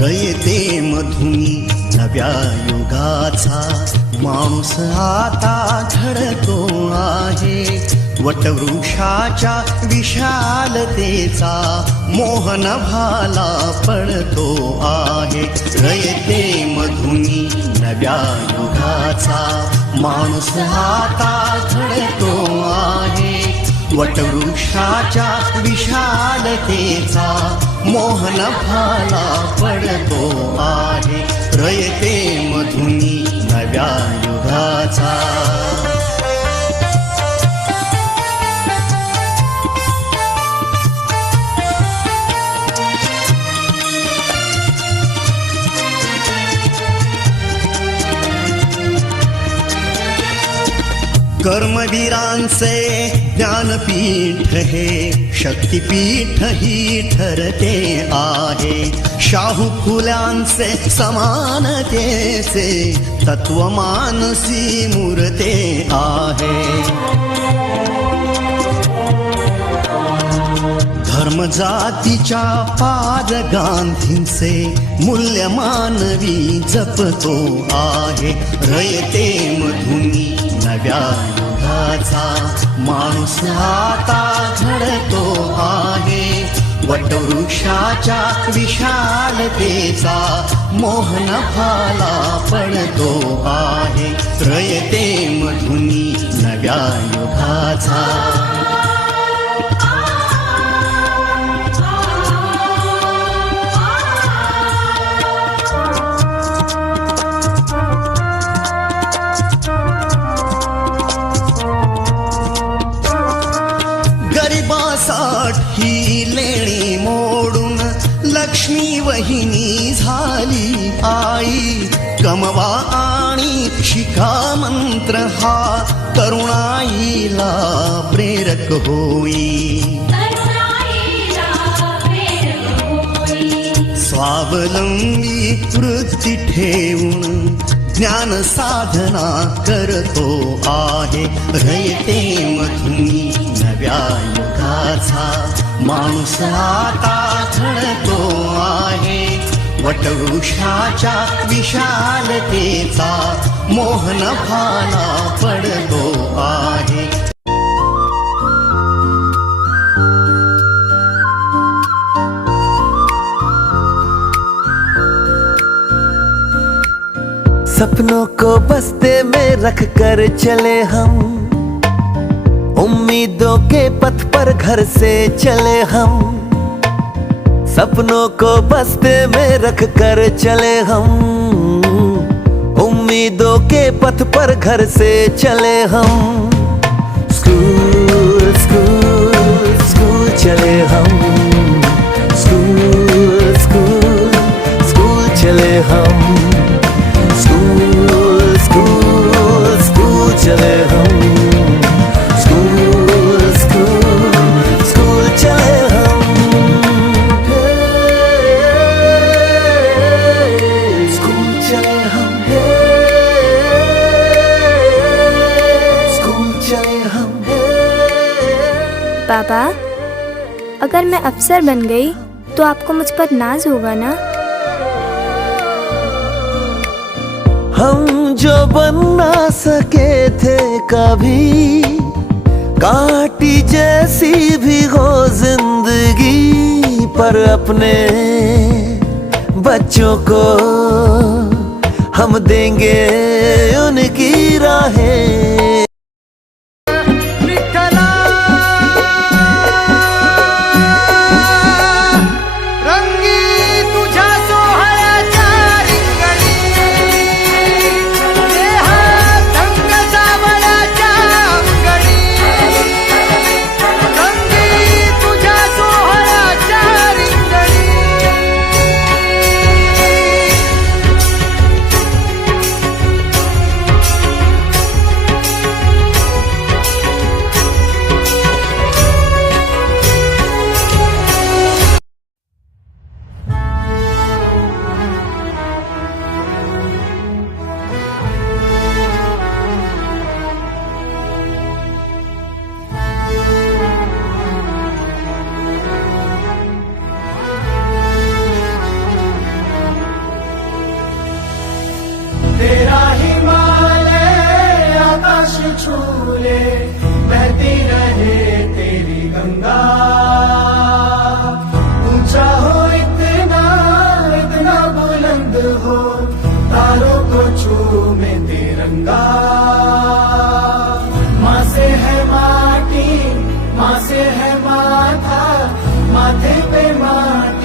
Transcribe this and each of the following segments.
रयते मधुनी नव्या युगाचा माणूस आता घडतो आहे. वटवृक्षाच्या विशालतेचा मोहन भाला पडतो आहे. रयते मधुनी नव्या युगाचा माणूस आता घडतो आहे. वटवृक्षाच्या विशालतेचा मोहन भाला पडतो आहे. रयते मधुनी नव्या युगाचा. कर्मवीरांचे ज्ञानपीठ हे शक्तिपीठ ही ठरते आहे. शाहू फुल्यांचे समानतेचे तत्व मानसी मूर्ते आहे. धर्म जातीच्या पाद गांधींचे मूल्य मानवी जपतो आहे. रयते मधुनी नव्या युगाचा माणूस आता घडतो आहे. वटवृक्षाच्या विशालतेचा मोहन भाला पडतो आहे. रयते मधुनी नव्या युगाचा. ही लेणी मोडून लक्ष्मी वहिनी झाली आई. कमवा आणि शिका मंत्र हा तरुणाईला प्रेरक होई. स्वावलंबी वृत्ती ठेवून ज्ञान साधना करतो आहे. रयते मधुनी नव्या युगाचा माणूस आता घडतो आहे. वटवृक्षाच्या विशालतेचा मोहन भाला पडतो आहे. सपनों को बस्ते में रख कर चले हम, उम्मीदों के पथ पर घर से चले हम. सपनों को बस्ते में रख कर चले हम, उम्मीदों के पथ पर घर से चले हम. स्कूल स्कूल स्कूल चले हम, स्कूल स्कूल स्कूल चले हम. स्कूल स्कूल स्कूल चले हम, स्कूल स्कूल स्कूल चले हम. स्कूल चले हम, स्कूल चले हम. पापा, अगर मैं अफसर बन गई तो आपको मुझ पर नाज होगा ना? हम जो बन ना सके थे कभी, काटी जैसी भी हो जिंदगी, पर अपने बच्चों को हम देंगे उनकी राहें.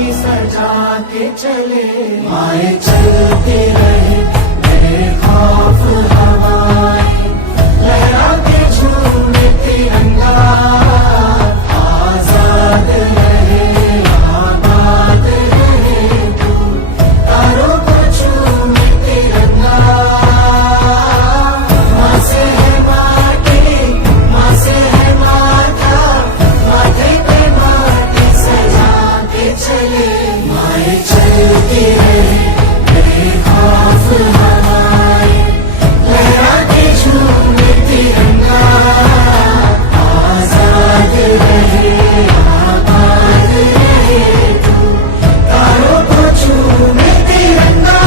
माटी सजा के चले माए चलते रहे मेरे खौफ हवाएं लहरा के झूमे तिरंगा आजाद रहे आबाद रहे तू तारों को झूमे तिरंगा माँ से है माटी माँ से है माथा माथे पे माटी सजा के चले माए चलती रहे मेरे खौफ हवाएं लहरा के झूमे तिरंगा आजाद रहे आबाद रहे तू तारों को झूमे तिरंगा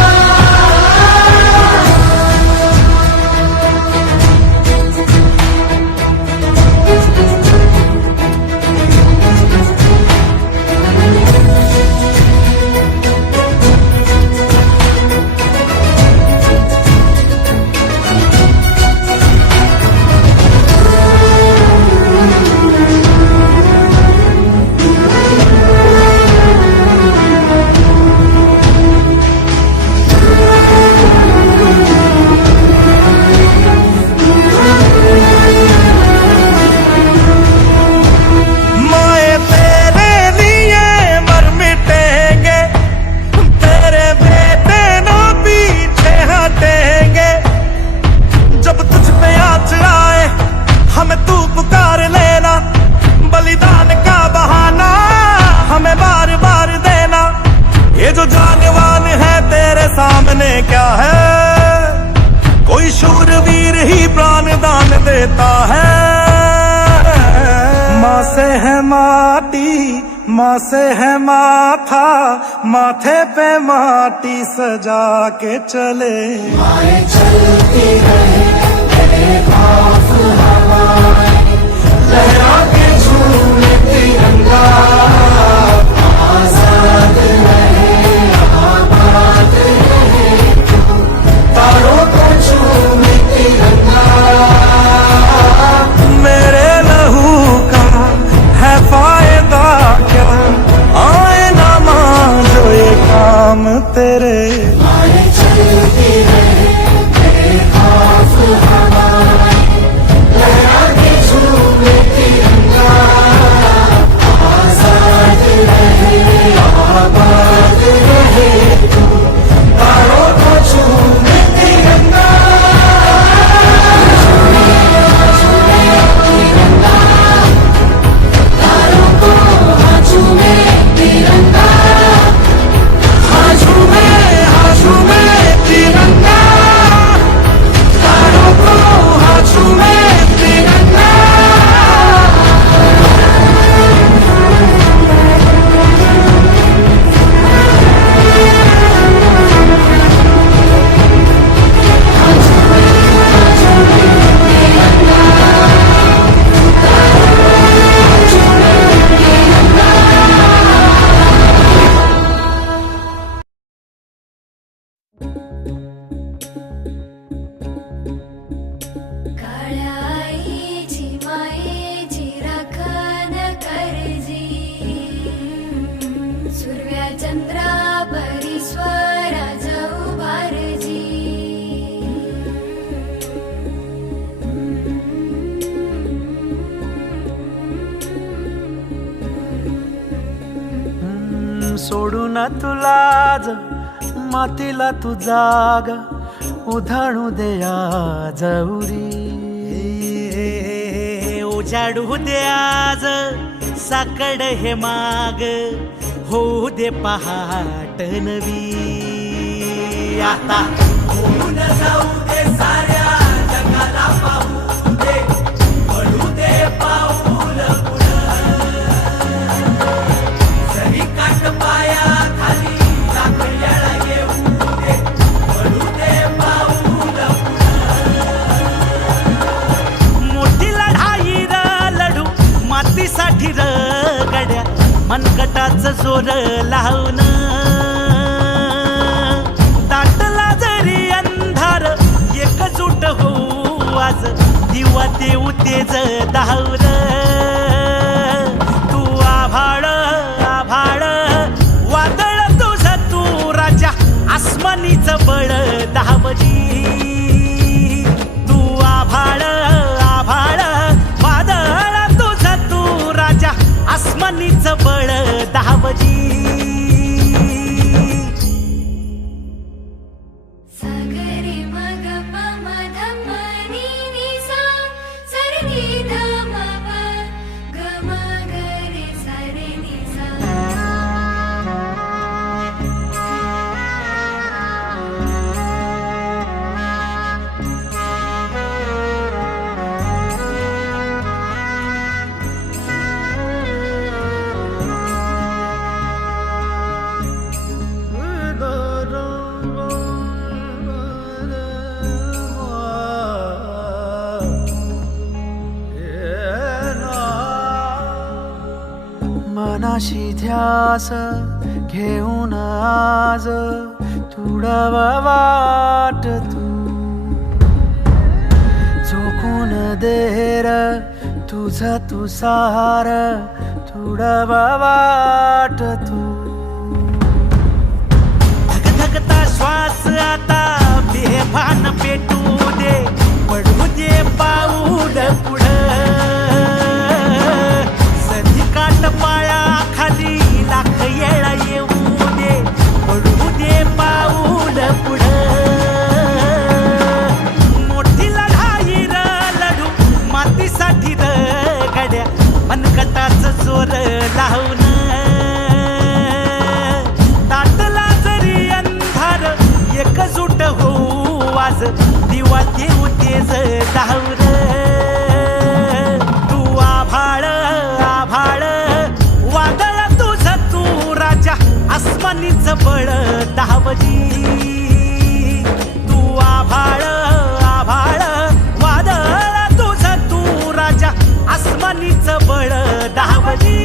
माए तेरे लिए मर मिटेंगे तेरे बेटे ना पीछे हटेंगे जब तुझ पे आँच आए हमें तू पुकार लेना बलिदान का बहाना हमें बार बार देना ये जो जानवान है तेरे सामने क्या है कोई शूरवीर ही प्राण दान देता है माँ से है माटी माँ से है माथा माथे पे माटी सजा के चले माए चलती रहे मेरे खौफ हवाएं लहरा के झूमे तिरंगा आजाद रहे आबाद रहे तू तारों को झूमे तिरंगा मेरे लहू का है फायदा क्या आए ना मान जो ये काम तेरे माए चलती रहे मेरे खौफ हवाएं लहरा के झूमे तिरंगा आजाद रहे आबाद रहे तू तारों को झूमे तिरंगा तारों को हाँ झूमे तिरंगा हाँ झूमे तिरंगा तारों को हाँ झूमे तिरंगा काळ्या आईची मायेची राखण करजी सूर्या चंद्रा परीश्वरा जाऊ बारजी सोडून तुला मातीला तू जाग उधाणू दया जवरी उजाडू दे आज साकड हे माग होऊ दे पहाट नवी आता होऊन जाऊ दे साऱ्या जगाला पाहू दे पडू दे पाऊल जरी काट पाया खाली लाकड्याला येऊ दे पडू दे पाऊल मोठी लढाई र लढू मातीसाठी र गड्या मनगटाच जोर लावून दाटला जरी अंधार एकजूट होऊ आज दिवा देऊ तेज धावर तू आभाळ आभाळ मनाशी ध्यास घेऊन आज तुडव वाट तू झोकून देर तुझ तू सार तुडव वाट तू धगधगता श्वास आता बेभान पेटू दे पडू दे पाऊल पुढं सधी काट पाया खाली लाख येळा येऊ दे पडू दे पाऊल पुढं मोठी लढाई र लढू मातीसाठी र गड्या मनकटाच जोर लावून ताटला जरी अंधार एकजूट होऊ आज दिवा देऊ तेज धावर तू आभाळ आभाळ वादळ तुझ तू राजा आसमानीच बळ धावली तू आभाळ आभाळ वादळ तुझ तू राजा आसमानीच बळ धावली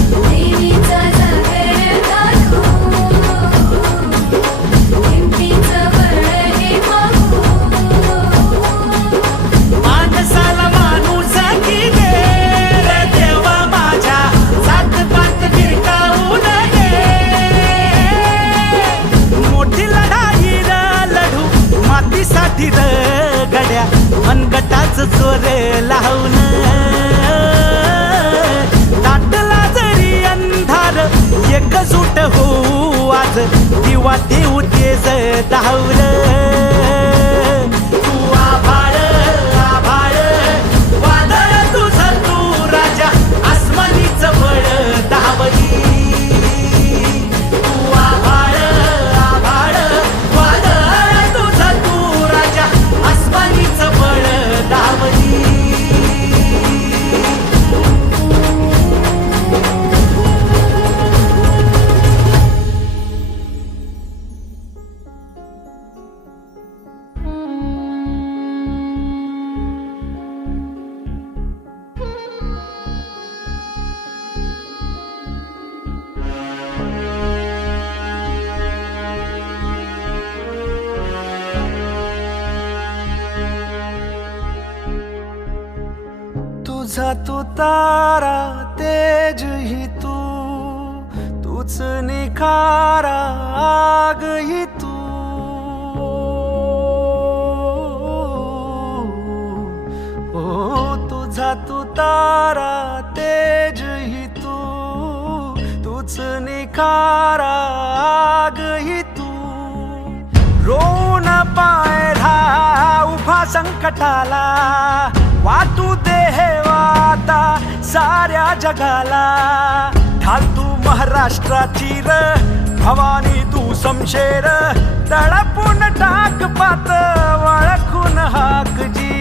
देवीचा जागर दाखवू हिमतीचं बळ हे पाहू माणसाला माणूस की दे रे देवा माझ्या सात पात फिरकावून दे मोठी लढाई र लढू मातीसाठी र गड्या मनगटाच जोर लावून ताटला जरी अंधार एकजूट होऊ आज दिवा देऊ तेज धावल तू आभाळ आभाळ वादळ तुझ तू राजा आसमानीच बळ धावली तू आभाळ आभाळ वादळ तुझ तू राजा आसमानीच बळ धावली तुझा तू तारा तेज ही तू तूच निखारा आग ही तू ओ तुझा तू तारा तेज ही तू तूच निखारा आग ही तू रोन पायरा उभा संकटाला वाटू दे हे वाता साऱ्या जगाला ढाल तू महाराष्ट्राची र भवानी तू समशेर तळपून टाक पात वळखून हाक जी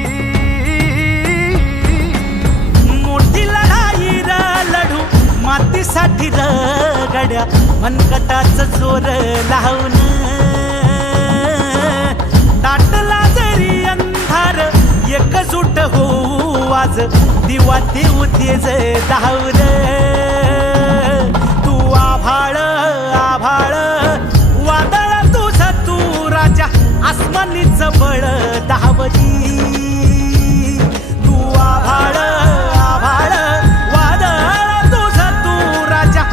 मोठी लढाई र लढू मातीसाठी र गड्या मनकटाच जोर लावून ताटला जरी अंधार एकजूट होऊ आज दिवा देऊ तेज धावर तू आभाळ आभाळ वादळ तुझ तू राजा आसमानीच बळ धावली तू आभाळ आभाळ वादळ तुझ तू राजा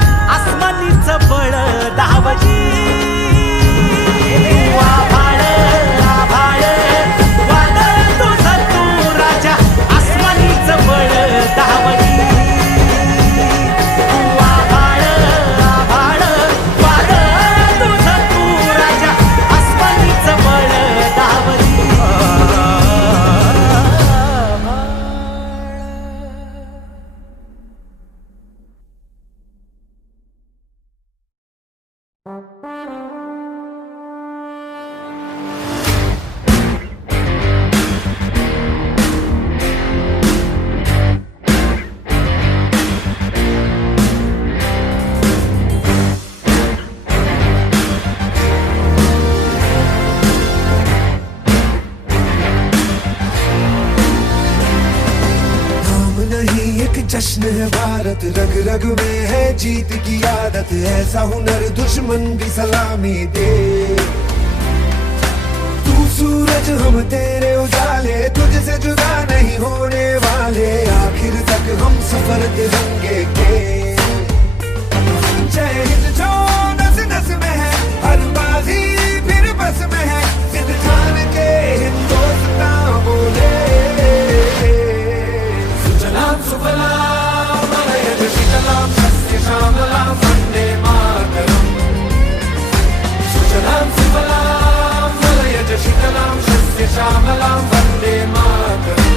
शहादत रग रग में है, जीत की आदत, ऐसा हुनर दुश्मन भी सलामी दे। तू सूरज हम तेरे उजाले, तुझसे जुदा नहीं होने वाले, आखिर तक हम सफर तिरंगे के। जय हिंद जो नस नस में है, हर बाजी फिर बस में है, जिद ठान के हिंदुस्तान बोले। सुजलाम सुफलाम मलयज शीतलाम सस्य श्यामलाम वंदे मातरम। सुजलाम सुफलाम मलयज शीतलाम सस्य श्यामलाम वंदे मातरम।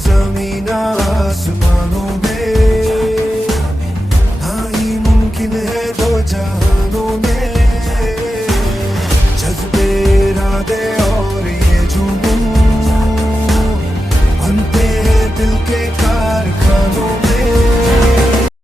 ज़मीन आसमानों में ना ही मुमकिन है दो जहां